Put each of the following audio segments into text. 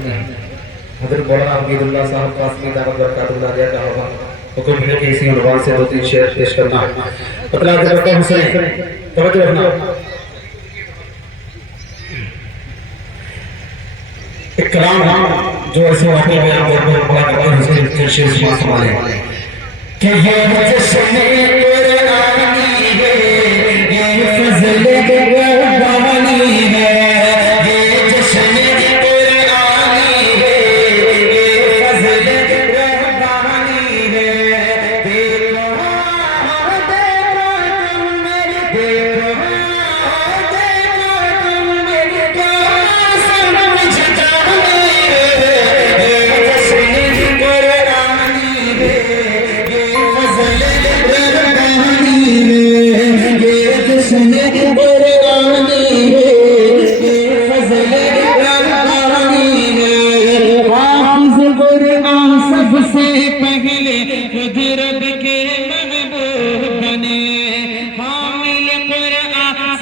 ध्यान नहीं हजरत मौलाना अब्दुल्ला साहब कासमी दावत बरकातुल्लाह दिया होगा हुक्म है कि इसी उन्वान से 2-3 शेर पेश करना अपना जनाब हुसैन तवज्जो रखना एक कलाम जो ऐसे वाकई में आप और बड़ा करते हैं उसे शेर संभाले कि ये जश्न कुरानी है ये फजल रब्बानी है ये जश्न कुरानी है ये फजल रब्बानी है देखो तुम मेरी क्या समझता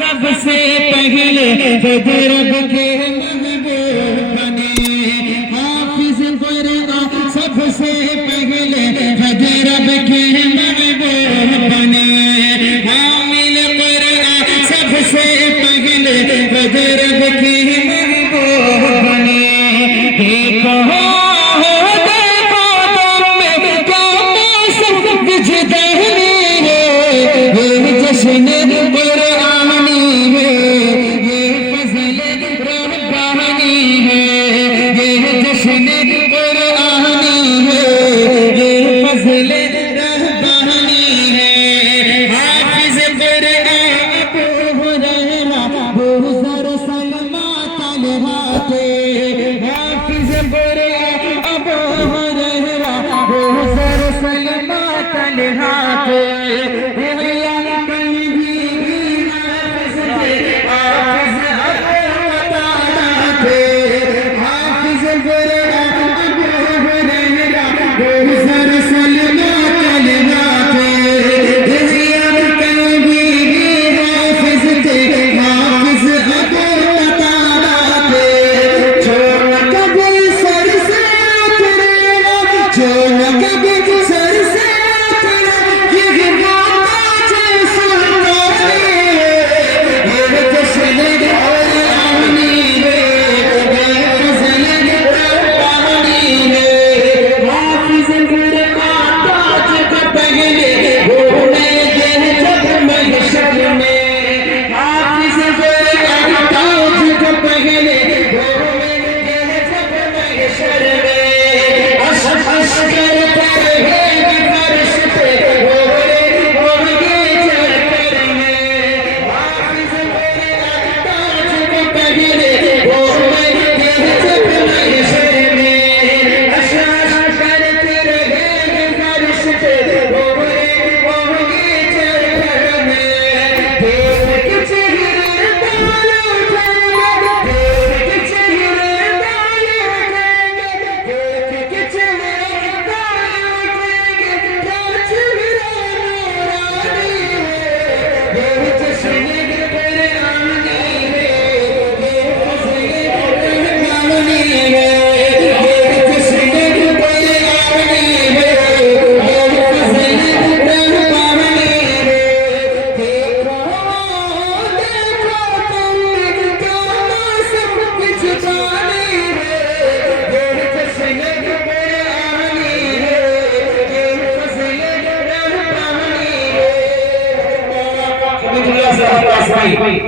सबसे पहले रब के महबूब बने हाफिज कुरान सबसे पहले रब के महबूब बने हामिल कुरान सबसे पहले रब के महबूब बने देखो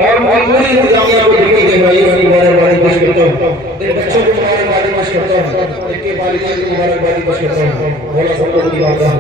और पूरी दुनिया को देखी गई भाई इसकी मुबारकबादी पेश करता हूं मेरे बच्चों को मुबारकबादी पेश करता हूं इनके वालिदैन को मुबारकबादी पेश करता हूं मौला सब लोगों की बात है